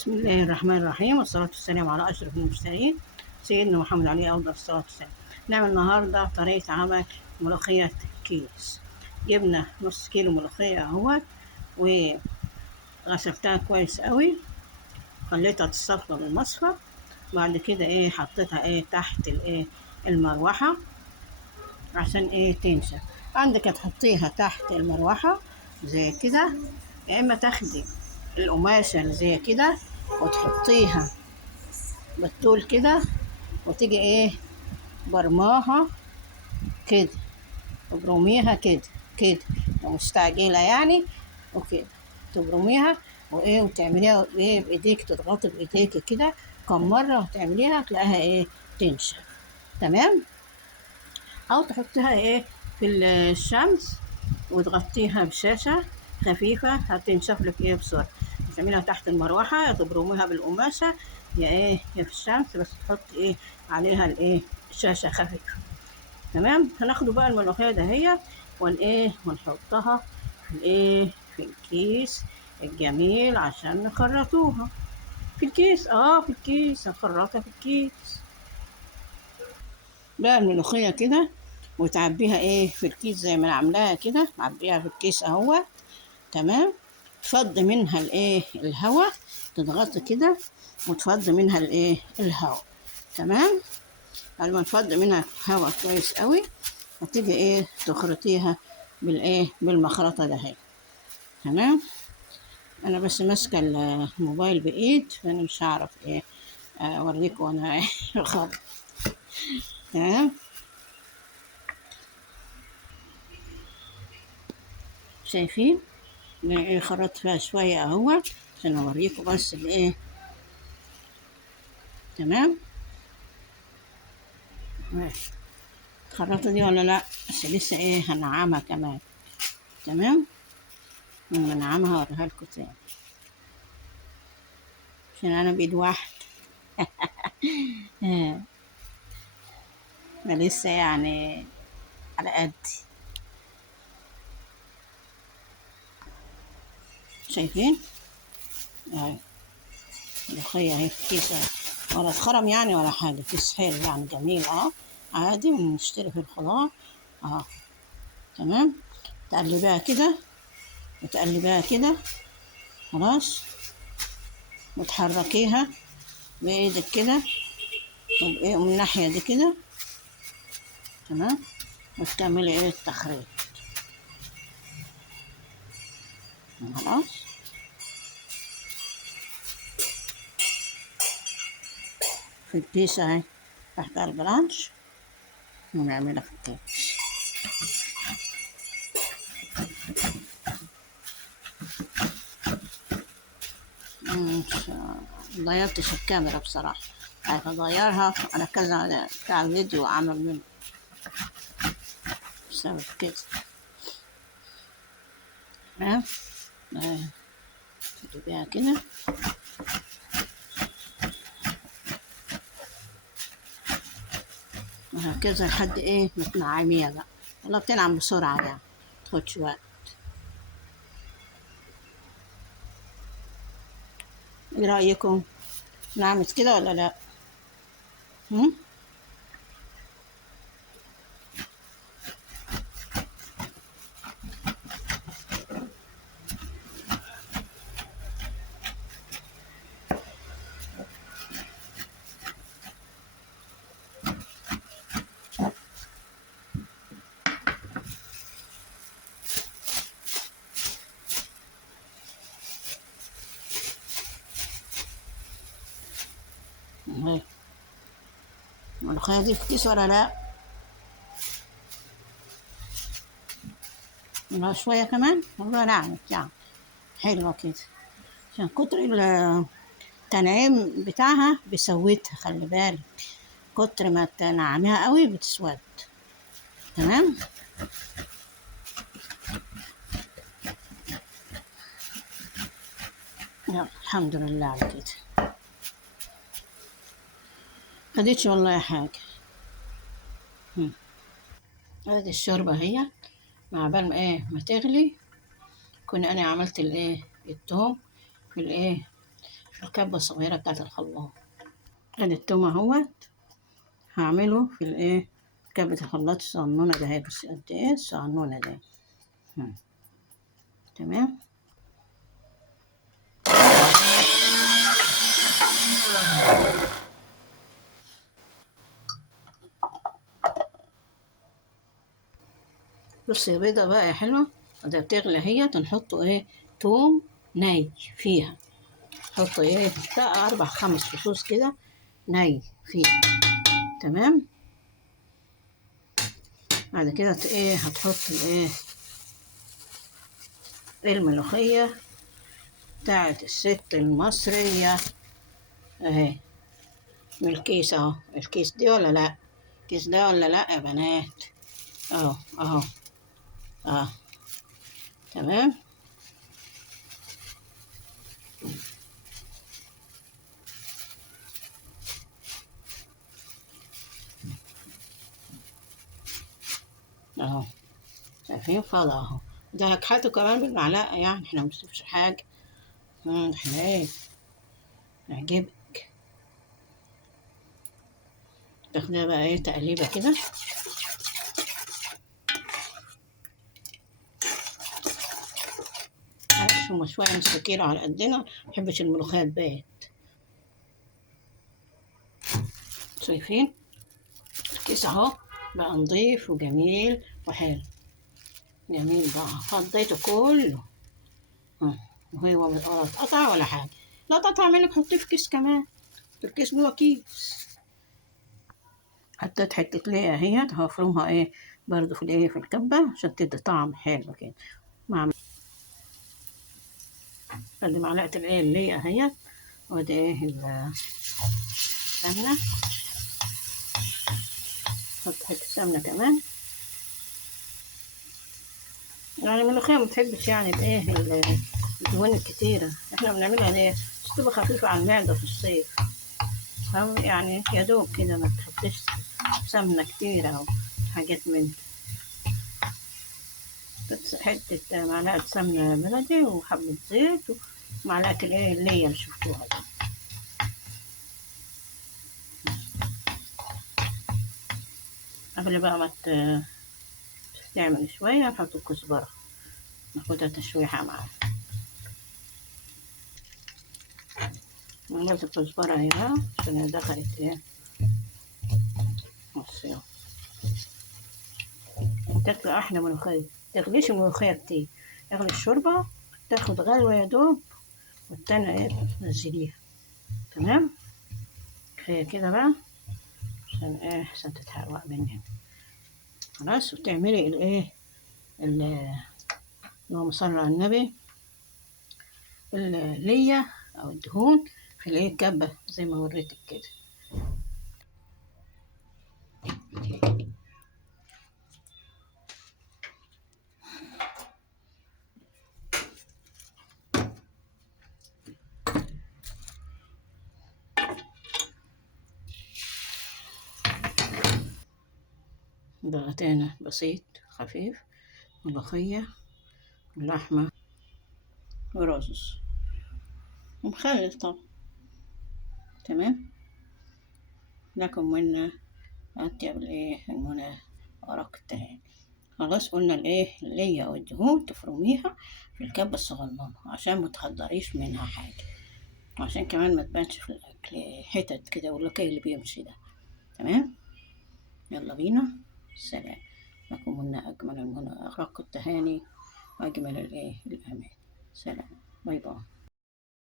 بسم الله الرحمن الرحيم، والصلاة والسلام على أشرف المرسلين سيدنا محمد عليه أفضل الصلاة والسلام. نعمل النهاردة طريقة عمل ملوخية كيس. جبنا نص كيلو ملوخية اهوت، وغسلتها كويس قوي، خليتها تصفى بالمصفى. بعد كده حطيتها تحت المروحة عشان تنشف. عندك تحطيها تحت المروحة زي كده، يا إما تاخدي القماشة اللي زي كده وتحطيها بالطول كده، وتيجي برماها كده، وبرميها كده كده لو مستعجلة يعني، وكده تبرميها وتعمليها بإيديك، تضغطي بإيديك كده كم مرة وتعمليها تلاقيها تنشف. تمام. أو تحطيها في الشمس وتغطيها بشاشة خفيفة، هتنشف لك بسرعة. تعمليها تحت المروحة، يا تبرميها بالقماشة، يا في الشمس، بس تحط عليها شاشة خفيفة. تمام. هناخده بقى الملوخية دهية ونحطها في الكيس الجميل عشان نخرطوها في الكيس. في الكيس هنخرطها في الكيس بقى الملوخية كده، وتعبيها في الكيس زي ما انا عاملاها كده، تعبيها في الكيس اهو. تمام. تفضي منها الهواء، تضغطي كده وتفضي منها الهواء. تمام. بعد ما تفضي منها هواء كويس قوي، هتيجي تخرطيها بالمخرطة ده هي. تمام. انا بس ماسكه الموبايل بايد، فانا مش هعرف اوريكم وانا بخرط. تمام. شايفين خرطت فيها شويه اهو عشان اوريكم بس تمام. ماشي. الخراطه دي ولا لا؟ بس لسه هنعمها كمان. تمام. لما نعمها اوريها لكم تاني عشان انا بايد واحد. انا لسه يعني على قدي. شايفين اهي ملوخية اهي في كيس اهي، ولا اتخرم يعني ولا حاجة، كيس حلو يعني جميل عادي، ونشتري في الخضار تمام. تقلبيها كده وتقلبيها كده، خلاص، وتحركيها بإيدك كده ومن الناحية دي كده. تمام. وتكملي التخريط. خلاص. في الكيس اهي تحت البرانش، ونعملها في الكيس. ضيرتش الكاميرا بصراحة، عارف اغيرها على كذا بتاع الفيديو اعمل منه بسبب كده. تمام. تجيبيها كده وهكذا لحد ما تنعميها بقى. والله بتنعم بسرعة يعني، متاخدش وقت. ايه رأيكم؟ نعمت كده ولا لا؟ هم؟ اهي الملوخية دي في كيس ولا لا؟ ولا شوية كمان؟ والله نعمت يعني حلوة كده، عشان كتر التنعيم بتاعها بيسودها، خلي بالك، كتر ما تنعميها قوي بتسود. تمام. يلا الحمد لله على كده. خدتش والله حاجة. ادي الشوربة هي، مع بال ما تغلي، كنا انا عملت التوم في في الكبة الصغيرة بتاعت الخلاط. ادي التوم اهوت، هعمله في الايه كبة الخلاط الصغنونة ده. هي بس قد ايه الصغنونة ده. تمام. بص يا بيضة بقى يا حلوة، ده بتغلى هي نحطه ايه توم ني فيها. حطه ايه بتاع 4 5 فصوص كده ني فيها. تمام. بعد كده ايه هتحط الايه الملوخية بتاعت الست المصرية اهي، من الكيس اهو. الكيس دي ولا لا؟ الكيس ده ولا لا يا بنات؟ اهو اهو. اه تمام. اهو شايفين فضة اهو. ده هكحته كمان بالمعلقة، يعني احنا مبنسيبش حاجة. احنا ايه نعجبك. تاخدها بقى ايه تقليبة كده. معلش هما شوية مستكيلة على قدنا، محبش الملوخية تبات. شايفين الكيس اهو بقى نضيف وجميل وحلو. جميل بقى فضيته كله. وهو ولا اتقطع ولا حاجة. لا تقطع منك، حطيه في كيس كمان. الكيس جوه كيس. حطيت حتة ليا اهيت هفرمها ايه برضو في الايه في الكبة عشان تدي طعم حلو كده. مع ادي معلقة الايه الليا اهيت، وادي ايه السمنة. حط حتة سمنة كمان. يعني الملوخية متحبش يعني بايه الدهون الكتيرة. احنا بنعملها ليه؟ بس تبقى خفيفة على المعدة في الصيف. أو يعني يا دوب كده ما تحطش سمنة كتيرة أو حاجات من. بس حتة معلقة سمنة بلدي وحبة زيت ومعلقة الايه اللي هي شفتوها دي. قبل بقى ما تعمل شوية نحط الكزبرة، ناخدها تشويحة معاها. نحط الكزبرة اهي بقى عشان هي دخلت ايه نص. تاكل أحلى ملوخية. متغليش الملوخية كتير، اغلي الشوربة تاخد غلوة يا دوب، والتانية ايه تنزليها. تمام. كفاية كده بقى عشان ايه عشان تتحرق مني. خلاص. وتعملي الايه اللهم صل على النبي اللية أو الدهون في الايه كبة زي ما وريتك كده. بغتانة بسيط خفيف، ملوخية ولحمة ورز ومخلل طبعا. تمام. لكم منا أطيب الايه المنى ورق التهاني. خلاص قلنا الايه اللي او الدهون تفرميها في الكبة الصغننة عشان ما تخضريش منها حاجة، عشان كمان ما تبانش في الأكل حتت كده واللوكي اللي بيمشي ده. تمام. يلا بينا. سلام. لكم منا أجمل المنى أرق التهاني وأجمل الايه الأمان. سلام. باي باي.